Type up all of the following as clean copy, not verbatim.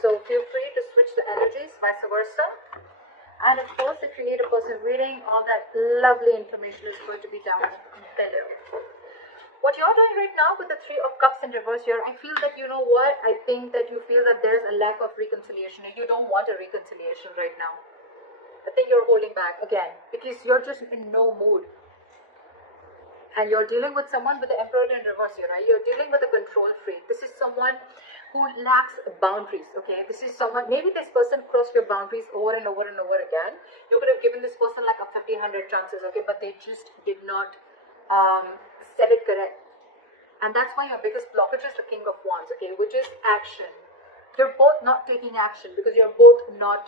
So feel free to switch the energies, vice versa. And of course, if you need a person reading, all that lovely information is going to be down below. What you're doing right now with the Three of Cups in reverse here, I feel that, you know what, I think that you feel that there's a lack of reconciliation and you don't want a reconciliation right now. I think you're holding back again because you're just in no mood. And you're dealing with someone with the Emperor in reverse here, right? You're dealing with a control freak. This is someone who lacks boundaries, okay? This is someone, maybe this person crossed your boundaries over and over and over again. You could have given this person like a 50, 100 chances, okay? But they just did not set it correct. And that's why your biggest blockage is the King of Wands, okay? Which is action. You're both not taking action because you're both not,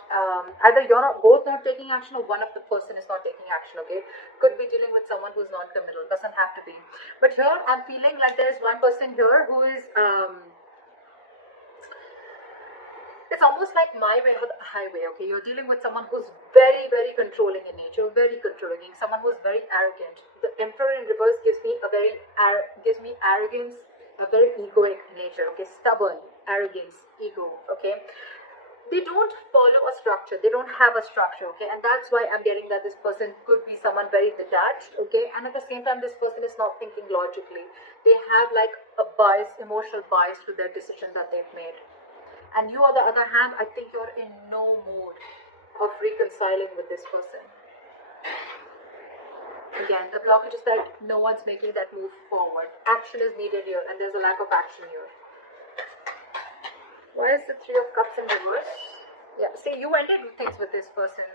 either you're not both not taking action or one of the person is not taking action, okay? Could be dealing with someone who's non-committal, doesn't have to be. But here I'm feeling like there's one person here who is, it's almost like my way or the highway, okay? You're dealing with someone who's very, very controlling in nature, very controlling, someone who's very arrogant. The Emperor in reverse gives me a very, gives me arrogance, a very egoic nature, okay? Stubborn, arrogance, ego, okay? They don't follow a structure, they don't have a structure, okay? And that's why I'm getting that this person could be someone very detached, okay? And at the same time, this person is not thinking logically. They have like a bias, emotional bias to their decision that they've made. And you, on the other hand, I think you're in no mood of reconciling with this person. Again, the blockage is that no one's making that move forward. Action is needed here, and there's a lack of action here. Why is the Three of Cups in reverse? Yeah, see, you ended things with this person.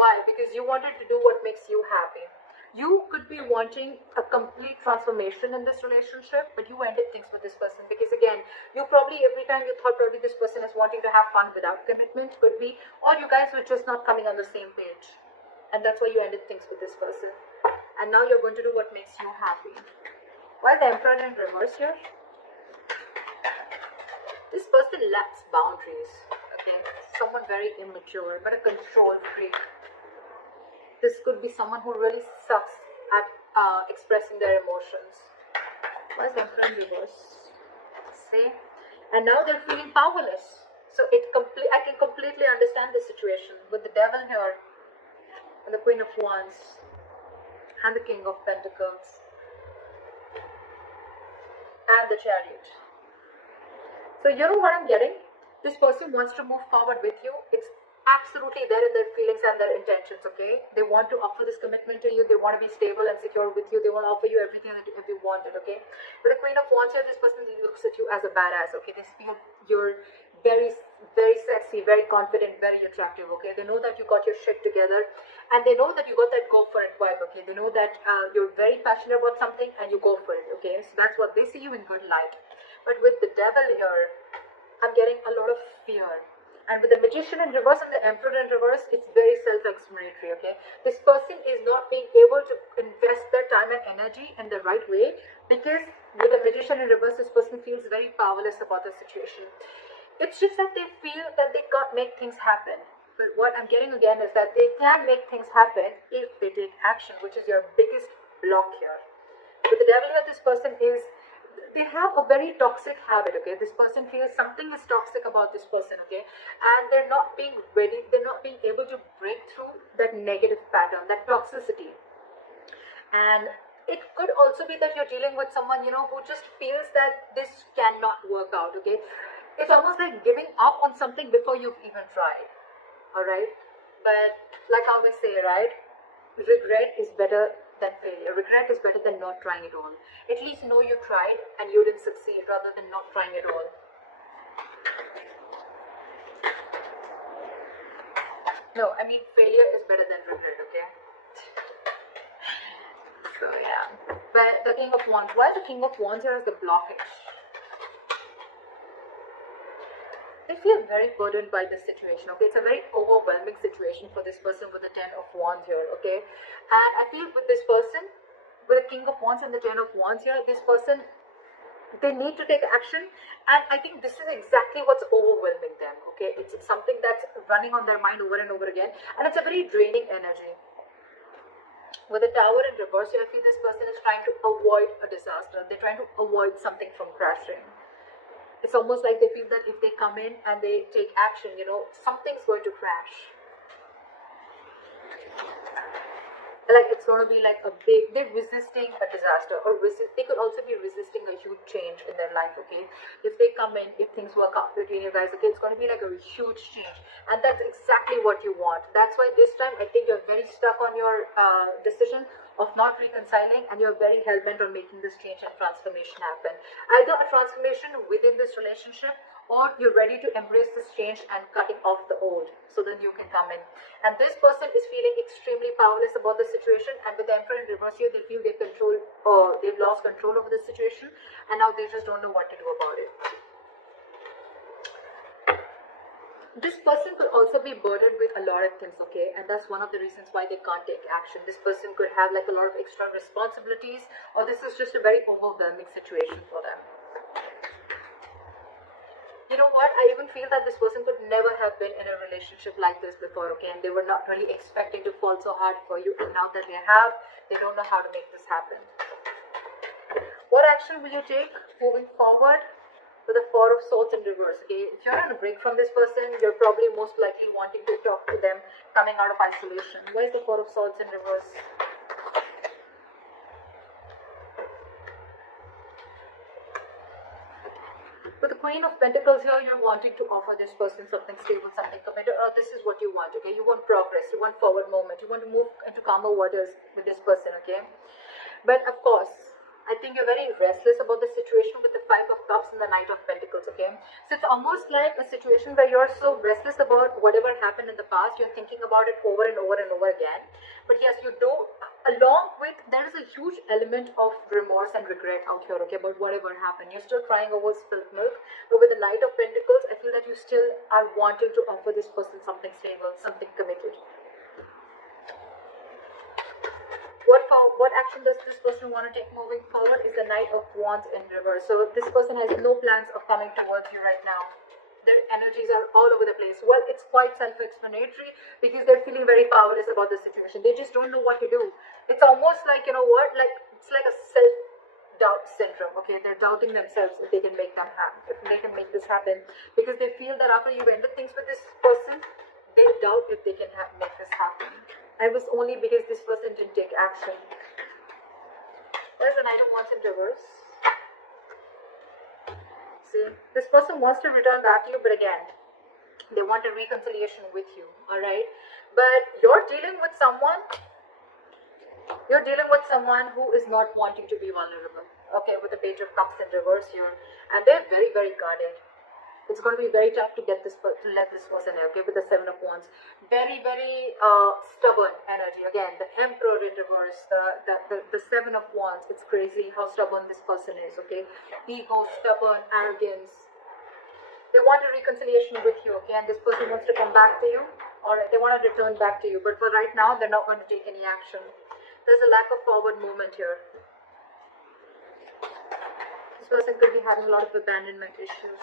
Why? Because you wanted to do what makes you happy. You could be wanting a complete transformation in this relationship, but you ended things with this person because, again, you probably, every time you thought probably this person is wanting to have fun without commitment, could be, or you guys were just not coming on the same page. And that's why you ended things with this person. And now you're going to do what makes you happy. Why is the Emperor in reverse here? This person lacks boundaries, okay? Someone very immature, but a control freak. This could be someone who really sucks at expressing their emotions. Why is the Emperor in reverse? See? And now they're feeling powerless. So I can completely understand the situation with the Devil here, and the Queen of Wands, and the King of Pentacles, and the Chariot. So you know what I'm getting? This person wants to move forward with you. It's absolutely there in their feelings and their intentions, okay? They want to offer this commitment to you. They want to be stable and secure with you. They want to offer you everything that you wanted, okay? With the Queen of Wands here, this person looks at you as a badass, okay? They feel you're very, very sexy, very confident, very attractive, okay? They know that you got your shit together, and they know that you got that go for it vibe, okay? They know that you're very passionate about something and you go for it, okay? So that's what they see you in good light. But with the Devil here, I'm getting a lot of fear. And with the Magician in reverse and the Emperor in reverse, it's very self-explanatory, okay? This person is not being able to invest their time and energy in the right way because with the Magician in reverse, this person feels very powerless about the situation. It's just that they feel that they can't make things happen. But what I'm getting again is that they can make things happen if they take action, which is your biggest block here. With the Devil here, this person is, they have a very toxic habit, okay? This person feels something is toxic about this person, okay? And they're not being ready, they're not being able to break through that negative pattern, that toxicity. And it could also be that you're dealing with someone, you know, who just feels that this cannot work out, okay? It's almost like giving up on something before you've even tried, all right? But like I always say, right? Regret is better than failure. Regret is better than not trying at all. At least know you tried and you didn't succeed rather than not trying at all. No, I mean failure is better than regret, okay? So yeah. But the King of Wands, why is the King of Wands here as the blockage? They feel very burdened by this situation, okay? It's a very overwhelming situation for this person with the Ten of Wands here, okay? And I feel with this person, with the King of Wands and the Ten of Wands here, this person, they need to take action. And I think this is exactly what's overwhelming them, okay? It's something that's running on their mind over and over again. And it's a very draining energy. With the Tower in reverse here, I feel this person is trying to avoid a disaster. They're trying to avoid something from crashing. it's almost like they feel that if they come in and they take action, you know, something's going to crash. Like it's going to be like a big, they're resisting a disaster, or they could also be resisting a huge change in their life, okay? If they come in, if things work out between you guys, okay, it's going to be like a huge change, and that's exactly what you want. That's why this time I think you're very stuck on your decision of not reconciling, and you're very hell-bent on making this change and transformation happen. Either a transformation within this relationship, or you're ready to embrace this change and cutting off the old so the new can come in. And this person is feeling extremely powerless about the situation, and with the Emperor in reverse here, they feel they've lost control over the situation, and now they just don't know what to do about it. This person could also be burdened with a lot of things, okay, and that's one of the reasons why they can't take action. This person could have like a lot of extra responsibilities, or this is just a very overwhelming situation for them. You know what, I even feel that this person could never have been in a relationship like this before, okay, and they were not really expecting to fall so hard for you, and now that they have, they don't know how to make this happen. What action will you take moving forward with the Four of Swords in reverse, okay? If you're on a break from this person, you're probably most likely wanting to talk to them coming out of isolation. Where's the Four of Swords in reverse? With the Queen of Pentacles here, you're wanting to offer this person something stable, something committed, or this is what you want, okay? You want progress, you want forward movement, you want to move into calmer waters with this person, okay? But of course, I think you're very restless about the situation with the Five of Cups and the Knight of Pentacles, okay? So it's almost like a situation where you're so restless about whatever happened in the past, you're thinking about it over and over and over again. But yes, you do, along with, there is a huge element of remorse and regret out here, okay, about whatever happened. You're still crying over spilled milk, but with the Knight of Pentacles, I feel that you still are wanting to offer this person something stable, something committed. What action does this person want to take moving forward is the Knight of Wands in reverse. So this person has no plans of coming towards you right now. Their energies are all over the place. Well, it's quite self-explanatory because they're feeling very powerless about the situation. They just don't know what to do. It's almost like, you know what, like it's like a self-doubt syndrome. Okay, they're doubting themselves if they can make them happen, if they can make this happen, because they feel that after you've ended things with this person, they doubt if they can make this happen. And it was only because this person didn't take action. There's the Knight of Wands in reverse. See, this person wants to return back to you, but again, they want a reconciliation with you, alright? But you're dealing with someone who is not wanting to be vulnerable, okay, with the Page of Cups in reverse here, and they're very, very guarded. It's going to be very tough to get this to let this person in, okay, with the Seven of Wands. Very, very stubborn energy. Again, the Emperor in reverse, the Seven of Wands. It's crazy how stubborn this person is, okay? Ego, stubborn, arrogance. They want a reconciliation with you, okay, and this person wants to come back to you, or they want to return back to you, but for right now, they're not going to take any action. There's a lack of forward movement here. This person could be having a lot of abandonment issues.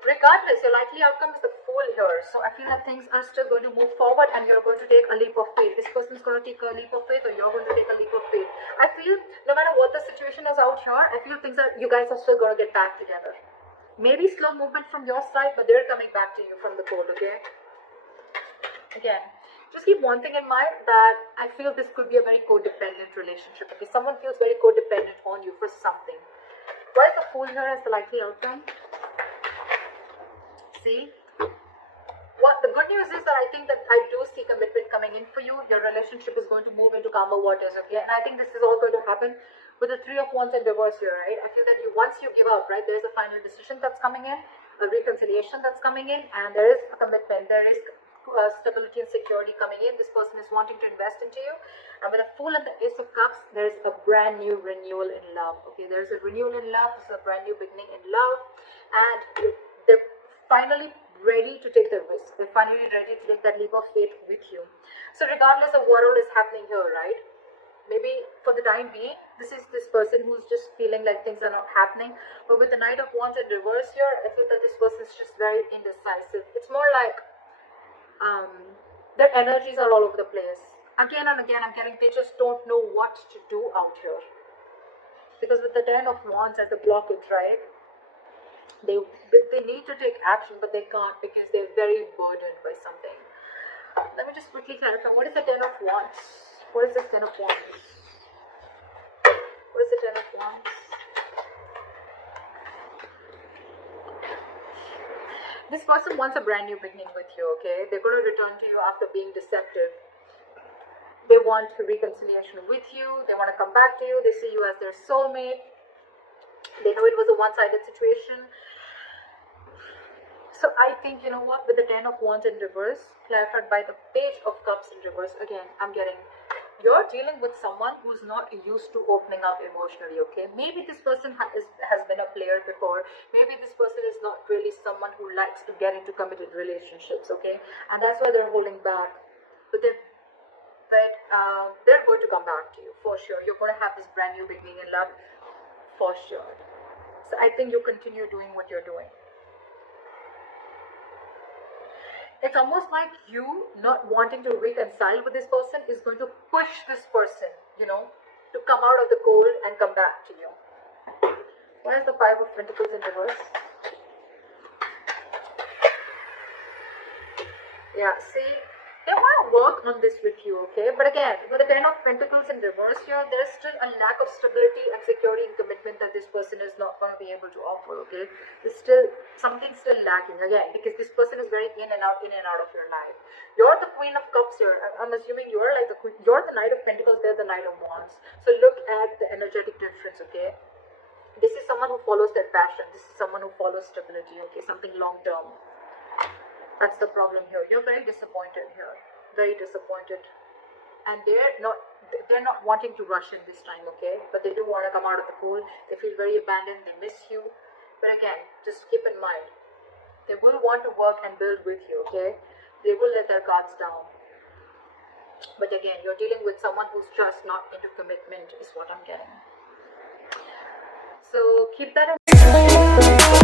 Regardless, your likely outcome is the Fool here. So I feel that things are still going to move forward and you're going to take a leap of faith. This person's going to take a leap of faith, or you're going to take a leap of faith. I feel no matter what the situation is out here, I feel you guys are still going to get back together. Maybe slow movement from your side, but they're coming back to you from the cold, okay? Again, just keep one thing in mind, that I feel this could be a very codependent relationship. Okay, someone feels very codependent on you for something. Why is the Fool here as the likely outcome? See, what the good news is that I think that I do see commitment coming in for you. Your relationship is going to move into calmer waters, okay? And I think this is all going to happen with the Three of Wands in reverse here, right? I feel that once you give up, right, there's a final decision that's coming in, a reconciliation that's coming in, and there is a commitment, there is stability and security coming in. This person is wanting to invest into you, and with the Fool and the Ace of Cups, there's a brand new renewal in love, okay? There's a renewal in love, this is a brand new beginning in love, and they're finally ready to take the risk. They're finally ready to take that leap of faith with you. So regardless of what all is happening here, right? Maybe for the time being, this is this person who's just feeling like things are not happening. But with the Knight of Wands in reverse here, I feel that this person is just very indecisive. It's more like their energies are all over the place. Again and again, I'm getting they just don't know what to do out here. Because with the Ten of Wands as the blockage, right? They need to take action, but they can't because they're very burdened by something. Let me just quickly clarify. What is the Ten of Wands? What is the Ten of Wands? What is the Ten of Wands? This person wants a brand new beginning with you, okay? They're going to return to you after being deceptive. They want reconciliation with you. They want to come back to you. They see you as their soulmate. They know it was a one-sided situation. So I think, you know what, with the Ten of Wands in reverse, clarified by the Page of Cups in reverse, again, I'm getting, you're dealing with someone who's not used to opening up emotionally, okay? Maybe this person has been a player before. Maybe this person is not really someone who likes to get into committed relationships, okay? And that's why they're holding back. But they're going to come back to you, for sure. You're going to have this brand new beginning in love, for sure. So I think you continue doing what you're doing. It's almost like you not wanting to reconcile with this person is going to push this person, you know, to come out of the cold and come back to you. What is the Five of Pentacles in reverse? Yeah, see, they want to work on this with you, okay? But again, with the Ten of Pentacles in reverse here, there's still a lack of stability and security and commitment that this person is not going to be able to offer, okay? There's still something still lacking, again, because this person is very in and out of your life. You're the Queen of Cups here. I'm assuming you're like the Queen. You're the Knight of Pentacles, they're the Knight of Wands. So look at the energetic difference, okay? This is someone who follows their passion. This is someone who follows stability, okay? Something long-term. That's the problem here. You're very disappointed here. Very disappointed. And they're not wanting to rush in this time, okay? But they do want to come out of the cold. They feel very abandoned. They miss you. But again, just keep in mind, they will want to work and build with you, okay? They will let their guards down. But again, you're dealing with someone who's just not into commitment, is what I'm getting. So keep that in mind.